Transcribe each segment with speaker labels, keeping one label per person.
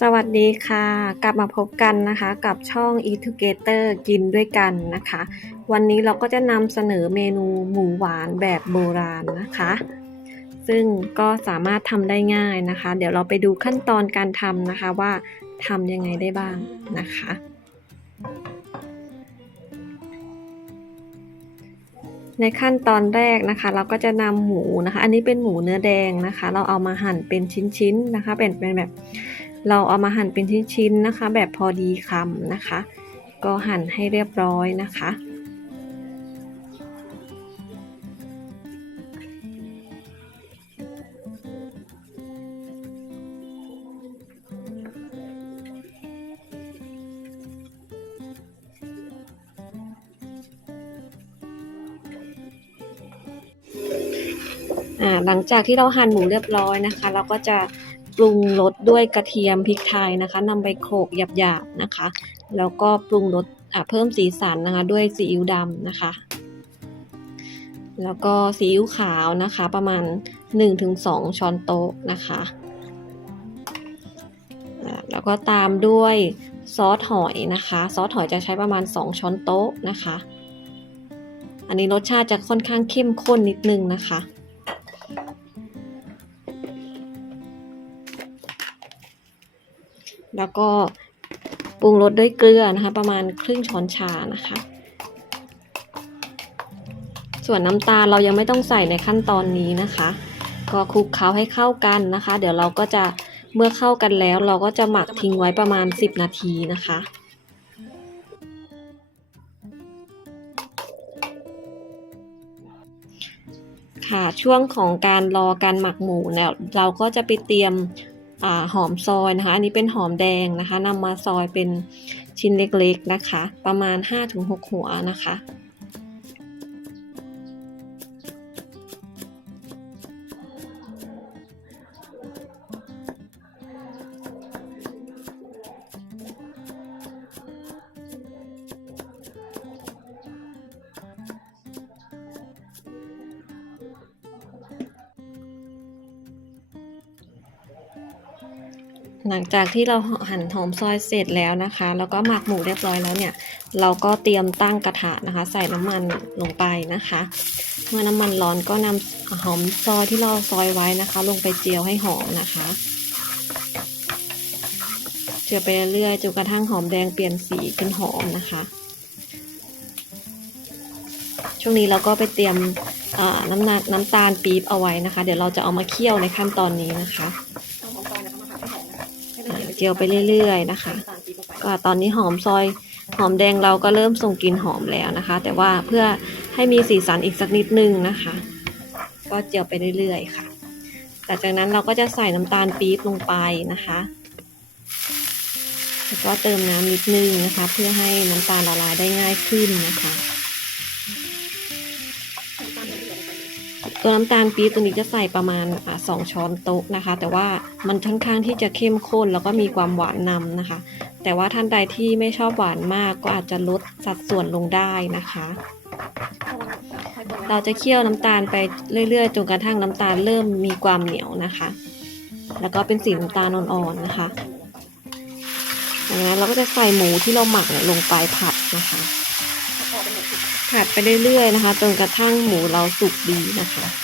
Speaker 1: สวัสดีค่ะ กลับมาพบกันนะคะกับช่อง e t o g e t o r กินด้วยกันนะคะ วันนี้เราก็จะนำเสนอเมนูหมูหวานแบบโบราณนะคะ ซึ่งก็สามารถทำได้ง่ายนะคะ เดี๋ยวเราไปดูขั้นตอนการทำนะคะว่าทำยังไงได้บ้างนะคะ ในขั้นตอนแรกนะคะ เราก็จะนำหมูนะคะ อันนี้เป็นหมูเนื้อแดงนะคะ เราเอามาหั่นเป็นชิ้นๆนะคะ เป็นเป็นแบบ เราเอามาหั่นเป็นชิ้นๆนะคะ แบบพอดีคำนะคะ ก็หั่นให้เรียบร้อยนะคะอ่าหลังจากที่เราหั่นหมูเรียบร้อยนะคะ เราก็จะ ปรุงรสด้วยกระเทียมพริกไทยนะคะนำไปโขลกหยาบๆนะคะ แล้วก็ปรุงรสเพิ่มสีสันนะคะ ด้วยซีอิ๊วดำนะคะ แล้วก็ซีอิ๊วขาวนะคะ ประมาณ 1-2 ช้อนโต๊ะนะคะแล้วก็ตามด้วยซอสหอยนะคะ ซอสหอยจะใช้ประมาณ 2 ช้อนโต๊ะนะคะ อันนี้รสชาติจะค่อนข้างเข้มข้นนิดนึงนะคะ แล้วก็ปรุงรสด้วยเกลือนะคะ ประมาณครึ่งช้อนชานะคะ ส่วนน้ำตาลเรายังไม่ต้องใส่ในขั้นตอนนี้นะคะ ก็คลุกเคล้าให้เข้ากันนะคะ เดี๋ยวเราก็จะเมื่อเข้ากันแล้ว เราก็จะหมักทิ้งไว้ประมาณ 10 นาทีนะคะค่ะช่วงของการรอการหมักหมูเนี่ยเราก็จะไปเตรียม อหอมซอยนะคะ อันนี้เป็นหอมแดงนะคะนำมาซอยเป็นชิ้นเล็กๆนะคะ ประมาณ 5-6 หัวนะคะ หลังจากที่เราหั่นหอมซอยเสร็จแล้วนะคะ แล้วก็หมักหมูเรียบร้อยแล้วเนี่ย เราก็เตรียมตั้งกระทะนะคะ ใส่น้ำมันลงไปนะคะ เมื่อน้ำมันร้อนก็นำหอมซอยที่เราซอยไว้นะคะ ลงไปเจียวให้หอมนะคะ เจียวไปเรื่อยจนกระทั่งหอมแดงเปลี่ยนสีเป็นหอมนะคะ ช่วงนี้เราก็ไปเตรียมน้ำน้ำตาลปี๊บเอาไว้นะคะ เดี๋ยวเราจะเอามาเคี่ยวในขั้นตอนนี้นะคะ เจียวไปเรื่อยๆนะคะ ก็ตอนนี้หอมซอยหอมแดงเราก็เริ่มส่งกลิ่นหอมแล้วนะคะ แต่ว่าเพื่อให้มีสีสันอีกสักนิดนึงนะคะ ก็เจียวไปเรื่อยๆค่ะแต่จากนั้นเราก็จะใส่น้ำตาลปี๊บลงไปนะคะแล้วก็เติมน้ำนิดนึงนะคะ เพื่อให้น้ำตาลละลายได้ง่ายขึ้นนะคะ ตัวน้ำตาลปี๊บตัวนี้จะใส่ประมาณสองช้อนโต๊ะนะคะ แต่ว่ามันค่อนข้างที่จะเข้มข้นแล้วก็มีความหวานนำนะคะ แต่ว่าท่านใดที่ไม่ชอบหวานมากก็อาจจะลดสัดส่วนลงได้นะคะ เราจะเคี่ยวน้ำตาลไปเรื่อยๆจนกระทั่งน้ำตาลเริ่มมีความเหนียวนะคะ แล้วก็เป็นสีน้ำตาลอ่อนๆนะคะจากนั้นเราก็จะใส่หมูที่เราหมักลงไปผัดนะคะ ผัดไปเรื่อยๆนะคะ จนกระทั่งหมูเราสุกดีนะคะ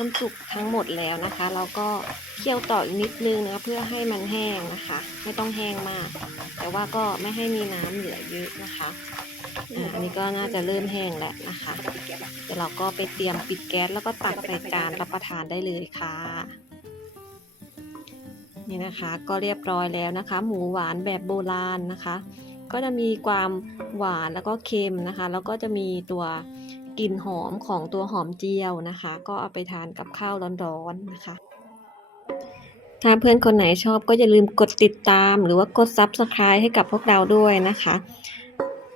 Speaker 1: ริ่มสุกทั้งหมดแล้วนะคะ เราก็เคี่ยวต่ออีกนิดนึงนะเพื่อให้มันแห้งนะคะ ไม่ต้องแห้งมาก แต่ว่าก็ไม่ให้มีน้ำเหลือเยอะนะคะอันนี้ก็น่าจะเริ่มแห้งแล้วนะคะเดี๋ยวเราก็ไปเตรียมปิดแก๊สแล้วก็ตักใส่จานรับประทานได้เลยค่ะ นี่นะคะก็เรียบร้อยแล้วนะคะ หมูหวานแบบโบราณนะคะ ก็จะมีความหวานแล้วก็เค็มนะคะ แล้วก็จะมีตัว กลิ่นหอมของตัวหอมเจียวนะคะ ก็เอาไปทานกับข้าวร้อนๆนะคะ ถ้าเพื่อนคนไหนชอบก็อย่าลืมกดติดตาม หรือว่ากด Subscribe ให้กับพวกเราด้วยนะคะ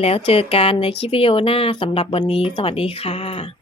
Speaker 1: แล้วเจอกันในคลิปวิดีโอหน้าสำหรับวันนี้ สวัสดีค่ะ